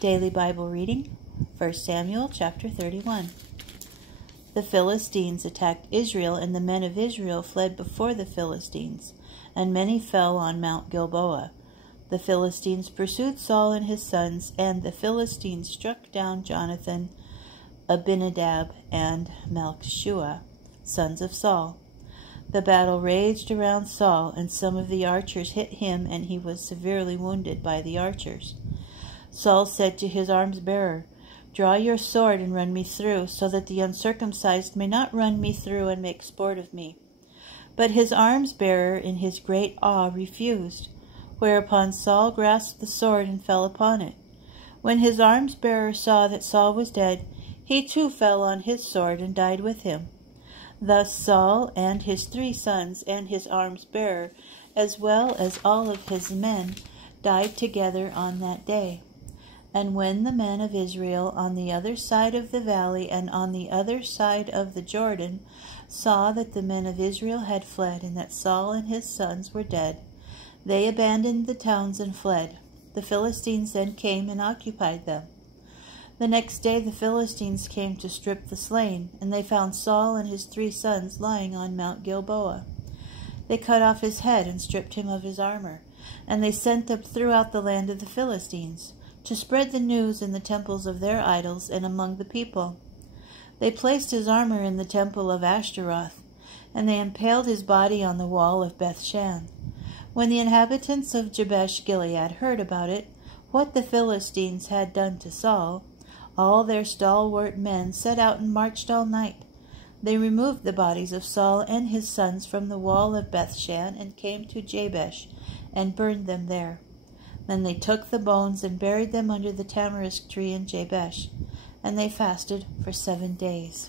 Daily Bible reading, 1 Samuel chapter 31. The Philistines attacked Israel, and the men of Israel fled before the Philistines, and many fell on Mount Gilboa. The Philistines pursued Saul and his sons, and the Philistines struck down Jonathan, Abinadab, and Malchishua, sons of Saul. The battle raged around Saul, and some of the archers hit him, and he was severely wounded by the archers. Saul said to his arms-bearer, "Draw your sword and run me through, so that the uncircumcised may not run me through and make sport of me." But his arms-bearer in his great awe refused, whereupon Saul grasped the sword and fell upon it. When his arms-bearer saw that Saul was dead, he too fell on his sword and died with him. Thus Saul and his 3 sons and his arms-bearer, as well as all of his men, died together on that day. And when the men of Israel on the other side of the valley and on the other side of the Jordan saw that the men of Israel had fled, and that Saul and his sons were dead, they abandoned the towns and fled. The Philistines then came and occupied them. The next day the Philistines came to strip the slain, and they found Saul and his 3 sons lying on Mount Gilboa. They cut off his head and stripped him of his armor, and they sent them throughout the land of the Philistines, to spread the news in the temples of their idols and among the people. They placed his armor in the temple of Ashtaroth, and they impaled his body on the wall of Bethshan. When the inhabitants of Jabesh Gilead heard about it, what the Philistines had done to Saul, all their stalwart men set out and marched all night. They removed the bodies of Saul and his sons from the wall of Bethshan and came to Jabesh and burned them there. Then they took the bones and buried them under the tamarisk tree in Jabesh, and they fasted for 7 days.